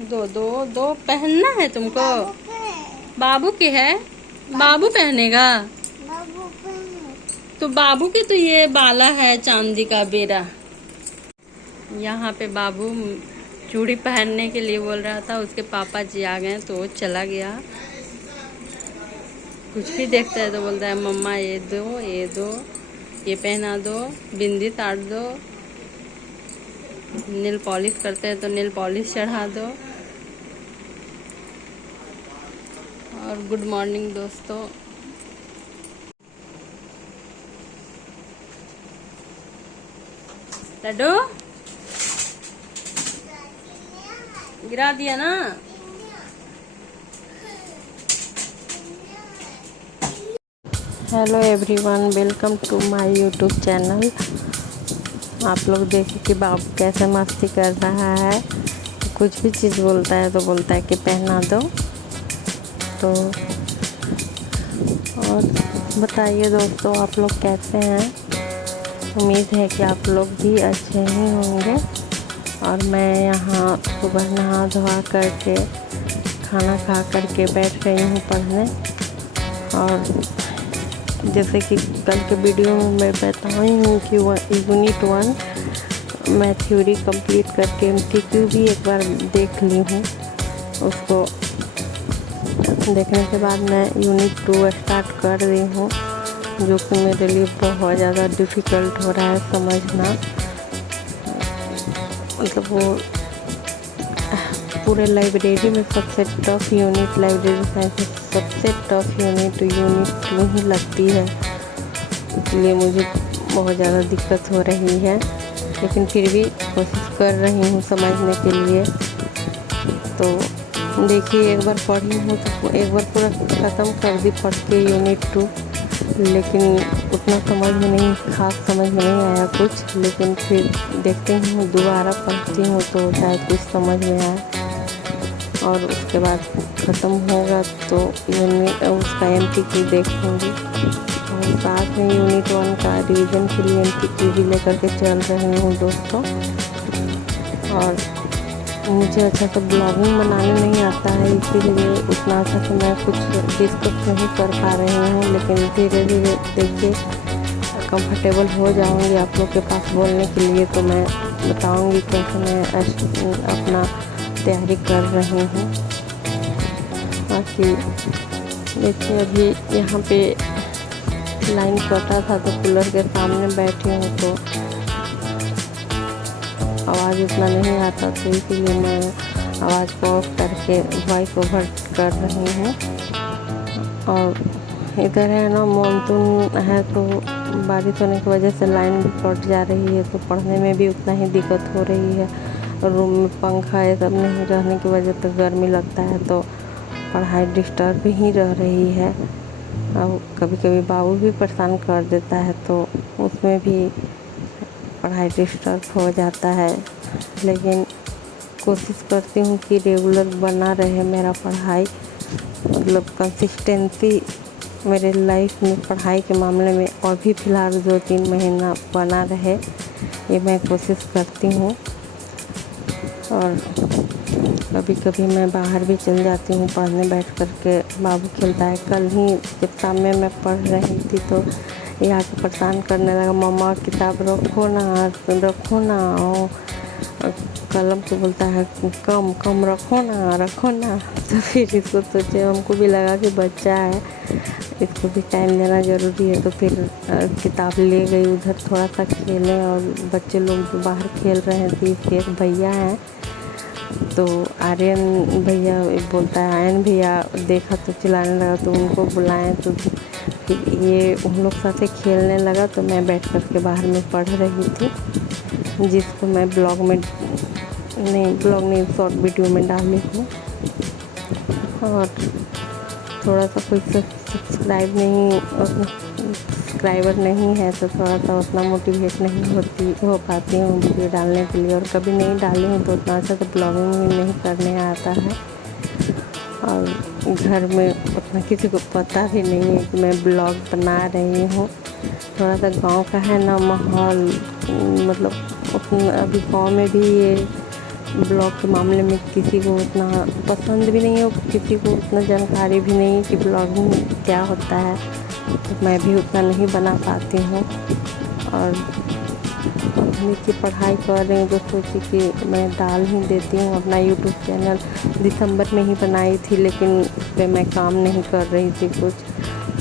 दो दो दो पहनना है तुमको। बाबू की है, बाबू पहनेगा। तो बाबू की तो ये बाला है चांदी का बेरा। यहाँ पे बाबू चूड़ी पहनने के लिए बोल रहा था, उसके पापा जी आ गए तो वो चला गया। कुछ भी देखता है तो बोलता है मम्मा ये दो, ये दो, ये पहना दो, बिंदी ताड़ दो। नेल पॉलिश करते हैं तो नेल पॉलिश चढ़ा दो। और गुड मॉर्निंग दोस्तों। लड्डू गिरा दिया ना। Hello everyone, welcome to my YouTube channel. आप लोग देखें कि बाबू कैसे मस्ती कर रहा है। कुछ भी चीज़ बोलता है तो बोलता है कि पहना दो। तो और बताइए दोस्तों, आप लोग कैसे हैं। उम्मीद है कि आप लोग भी अच्छे ही होंगे। और मैं यहाँ सुबह नहा धोआ करके खाना खा करके बैठ गई हूँ पढ़ने। और जैसे कि कल के वीडियो में मैं बताई हूँ कि यूनिट 1 मैं थ्योरी कंप्लीट करके एमसीक्यू भी एक बार देख ली हूँ। उसको देखने के बाद मैं यूनिट 2 स्टार्ट कर रही हूँ, जो कि मेरे लिए बहुत ज़्यादा डिफ़िकल्ट हो रहा है समझना। मतलब वो पूरे लाइब्रेरी में सबसे टफ यूनिट, लाइब्रेरी साइंस सबसे टफ यूनिट 2 ही लगती है। इसलिए मुझे बहुत ज़्यादा दिक्कत हो रही है, लेकिन फिर भी कोशिश कर रही हूँ समझने के लिए। तो देखिए, एक बार पढ़ी हूँ तो एक बार पूरा ख़त्म कर दी पढ़ के यूनिट 2, लेकिन उतना समझ में नहीं, खास समझ में नहीं आया कुछ। लेकिन फिर देखते हूँ, दोबारा पढ़ती हूँ तो शायद कुछ समझ में आए। और उसके बाद ख़त्म होगा तो उसका एमसीक्यू देखूँगी। और साथ में यूनिट 1 का रिवीजन के लिए एमसीक्यू भी लेकर के चल रही हूँ दोस्तों। और मुझे अच्छा सा ब्लॉगिंग बनाने नहीं आता है, इसीलिए उतना अच्छा से मैं कुछ डिस्कस नहीं कर पा रही हूँ। लेकिन धीरे धीरे देखिए कंफर्टेबल हो जाऊँगी आप लोग के पास बोलने के लिए, तो मैं बताऊँगी कैसे मैं अपना तैयारी कर रही हूँ। बाकी देखिए, अभी यहाँ पे लाइन कटा था तो कूलर के सामने बैठी हूँ तो आवाज़ उतना नहीं आता, तो इसीलिए मैं आवाज़ को ऑफ करके वॉइस ओवर कर रही हूँ। और इधर है ना, मानसून है तो बारिश होने की वजह से लाइन भी कट जा रही है, तो पढ़ने में भी उतना ही दिक्कत हो रही है। रूम में पंखा ये सब नहीं रहने की वजह से गर्मी लगता है, तो पढ़ाई डिस्टर्ब ही रह रही है। अब कभी कभी बाबू भी परेशान कर देता है, तो उसमें भी पढ़ाई डिस्टर्ब हो जाता है। लेकिन कोशिश करती हूँ कि रेगुलर बना रहे मेरा पढ़ाई, मतलब कंसिस्टेंसी मेरे लाइफ में पढ़ाई के मामले में और भी फ़िलहाल 2-3 महीना बना रहे, ये मैं कोशिश करती हूँ। और कभी कभी मैं बाहर भी चल जाती हूँ पढ़ने बैठ कर के, बाबू खेलता है। कल ही जब शाम में मैं पढ़ रही थी तो ये आके परेशान करने लगा, मम्मा किताब रखो ना। और कलम को बोलता है कम कम रखो ना। तो फिर इसको सोचे, हमको भी लगा कि बच्चा है, इसको भी टाइम देना ज़रूरी है। तो फिर किताब ले गई उधर थोड़ा सा खेले। और बच्चे लोग जो बाहर खेल रहे थे, इसके एक भैया हैं, तो आर्यन भैया बोलता है, आर्यन भैया देखा तो चिल्लाने लगा, तो उनको बुलाएं। तो फिर ये उन लोग साथ खेलने लगा, तो मैं बैठ कर के बाहर में पढ़ रही थी, जिसको मैं ब्लॉग नहीं शॉर्ट वीडियो में डाली हूँ। और थोड़ा सा कोई सब्सक्राइबर नहीं है, तो थोड़ा सा उतना मोटिवेट नहीं हो पाती हूँ वीडियो डालने के लिए। और कभी नहीं डाली हूँ तो उतना अच्छा तो ब्लॉगिंग भी नहीं करने आता है। और घर में उतना किसी को पता भी नहीं है कि मैं ब्लॉग बना रही हूँ। थोड़ा सा गांव का है ना माहौल, मतलब अभी गांव में भी ये ब्लॉग के मामले में किसी को उतना पसंद भी नहीं है और किसी को उतना जानकारी भी नहीं है कि ब्लॉगिंग क्या होता है, तो मैं भी उतना नहीं बना पाती हूँ। और नीचे पढ़ाई कर रही हूँ तो सोची कि मैं डाल ही देती हूँ अपना यूट्यूब चैनल। दिसंबर में ही बनाई थी, लेकिन उस पर मैं काम नहीं कर रही थी। कुछ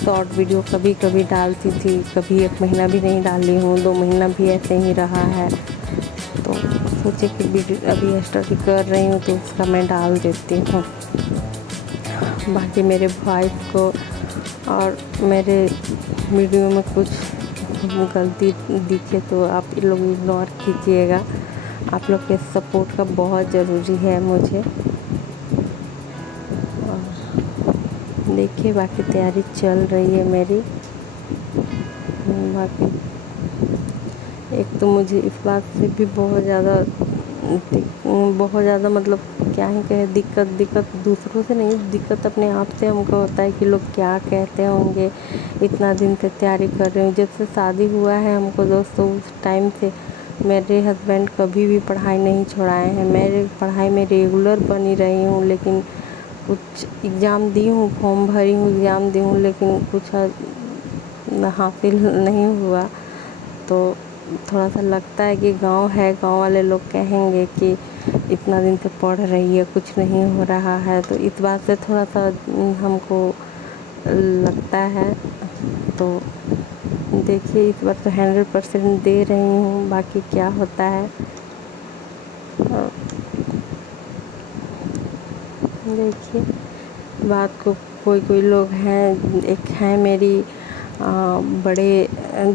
शॉर्ट वीडियो कभी कभी डालती थी, कभी 1 महीना भी नहीं डाली हूँ, 2 महीना भी ऐसे ही रहा है। तो सोचे कि वीडियो अभी स्टडी कर रही हूँ तो उसका मैं डाल देती हूँ। बाकी मेरे वॉइस को और मेरे वीडियो में कुछ गलती दिखे तो आप लोग इग्नोर कीजिएगा। आप लोग के सपोर्ट का बहुत ज़रूरी है मुझे। और देखिए बाकी तैयारी चल रही है मेरी। बाकी एक तो मुझे इस बात से भी बहुत ज़्यादा मतलब क्या ही कहे, दिक्कत दूसरों से नहीं, दिक्कत अपने आप से हमको होता है कि लोग क्या कहते होंगे। इतना दिन से तैयारी कर रही हूँ, जब से शादी हुआ है हमको दोस्तों, उस टाइम से मेरे हस्बैंड कभी भी पढ़ाई नहीं छोड़ाए हैं। मेरे पढ़ाई में रेगुलर बनी रही हूँ, लेकिन कुछ एग्ज़ाम दी हूँ, फॉर्म भरी हूँ, एग्ज़ाम दी हूँ, लेकिन कुछ हासिल नहीं हुआ। तो थोड़ा सा लगता है कि गांव है, गांव वाले लोग कहेंगे कि इतना दिन से पढ़ रही है, कुछ नहीं हो रहा है, तो इस बात से थोड़ा सा हमको लगता है। तो देखिए इस बार तो 100% दे रही हूँ, बाकी क्या होता है। देखिए बात को कोई लोग हैं, एक हैं मेरी बड़े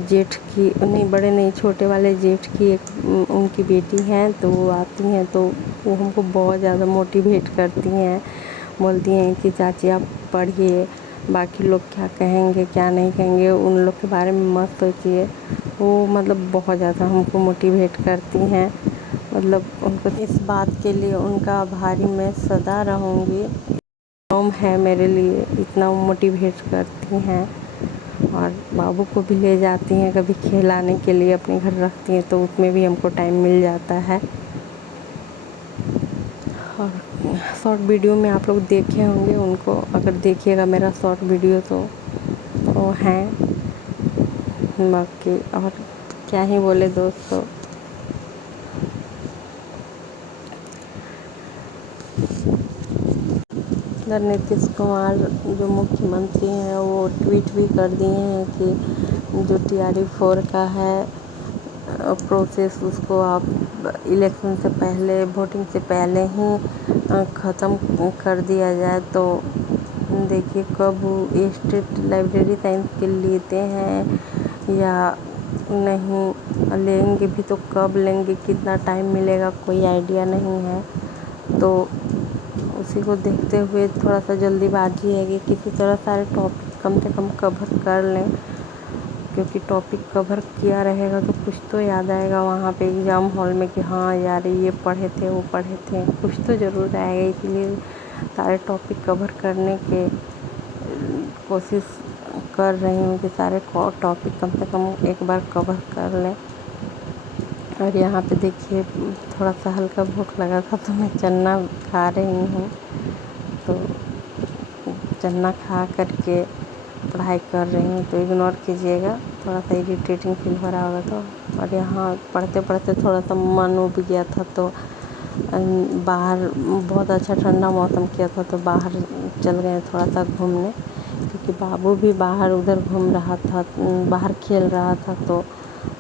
जेठ की, नहीं बड़े नहीं, छोटे वाले जेठ की एक उनकी बेटी हैं, तो वो आती हैं तो वो हमको बहुत ज़्यादा मोटिवेट करती हैं। बोलती हैं कि चाची आप पढ़िए, बाकी लोग क्या कहेंगे क्या नहीं कहेंगे उन लोग के बारे में मत सोचिए। वो मतलब बहुत ज़्यादा हमको मोटिवेट करती हैं। मतलब उनको इस बात के लिए उनका आभारी मैं सदा रहूँगी। काम है मेरे लिए, इतना मोटिवेट करती हैं। और बाबू को भी ले जाती हैं कभी खिलाने के लिए, अपने घर रखती हैं, तो उसमें भी हमको टाइम मिल जाता है। और शॉर्ट वीडियो में आप लोग देखे होंगे उनको, अगर देखिएगा मेरा शॉर्ट वीडियो तो वो हैं। बाकी और क्या ही बोले दोस्तों। इधर नीतीश कुमार जो मुख्यमंत्री हैं वो ट्वीट भी कर दिए हैं कि जो TRE 4 का है प्रोसेस, उसको आप इलेक्शन से पहले, वोटिंग से पहले ही ख़त्म कर दिया जाए। तो देखिए कब स्टेट लाइब्रेरी साइंस के लेते हैं या नहीं, लेंगे भी तो कब लेंगे, कितना टाइम मिलेगा, कोई आइडिया नहीं है। तो उसी को देखते हुए थोड़ा सा जल्दीबाजी है कि किसी तरह सारे टॉपिक कम से कम कवर कर लें, क्योंकि टॉपिक कवर किया रहेगा तो कुछ तो याद आएगा वहाँ पे एग्ज़ाम हॉल में कि हाँ यार ये पढ़े थे वो पढ़े थे, कुछ तो ज़रूर आएगा। इसलिए सारे टॉपिक कवर करने के कोशिश कर रही हूँ कि सारे टॉपिक कम से कम एक बार कवर कर लें। और यहाँ पे देखिए थोड़ा सा हल्का भूख लगा था तो मैं चना खा रही हूँ। तो चना खा करके पढ़ाई कर रही हूँ, तो इग्नोर कीजिएगा, थोड़ा सा इरिटेटिंग फील हो रहा होगा तो। और यहाँ पढ़ते पढ़ते थोड़ा सा मन उब गया था, तो बाहर बहुत अच्छा ठंडा मौसम किया था तो बाहर चल गए थोड़ा सा घूमने, क्योंकि बाबू भी बाहर उधर घूम रहा था, बाहर खेल रहा था। तो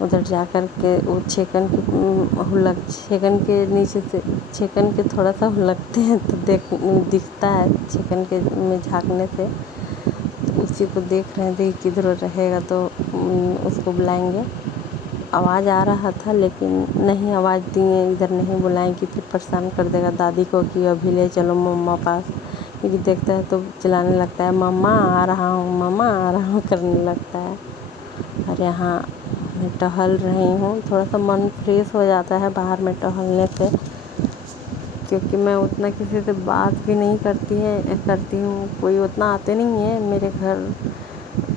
उधर जा कर के वो छेकन के नीचे से छेकन के थोड़ा सा लगते हैं तो दिखता है छेकन के में झाँकने से। तो उसी को देख रहे थे किधर रहेगा तो उसको बुलाएंगे। आवाज़ आ रहा था लेकिन नहीं आवाज़ दिए, इधर नहीं बुलाएंगे फिर परेशान कर देगा दादी को कि अभी ले चलो मम्मा पास, क्योंकि देखता है तो चिल्लाने लगता है मम्मा आ रहा हूँ, मम्मा आ रहा हूँ करने लगता है। और यहाँ मैं टहल रही हूँ, थोड़ा सा मन फ्रेश हो जाता है बाहर में टहलने से, क्योंकि मैं उतना किसी से बात भी नहीं करती हूँ, कोई उतना आते नहीं है मेरे घर।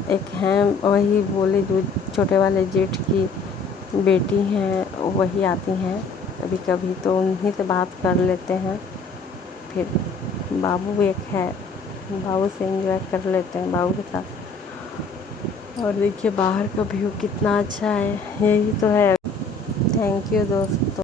एक हैं वही बोले जो छोटे वाले जेठ की बेटी हैं वही आती हैं। कभी कभी तो उन्हीं से बात कर लेते हैं। फिर बाबू एक है, बाबू से एंजॉय कर लेते हैं बाबू के साथ। और देखिए बाहर का व्यू कितना अच्छा है, यही तो है। थैंक यू दोस्तों।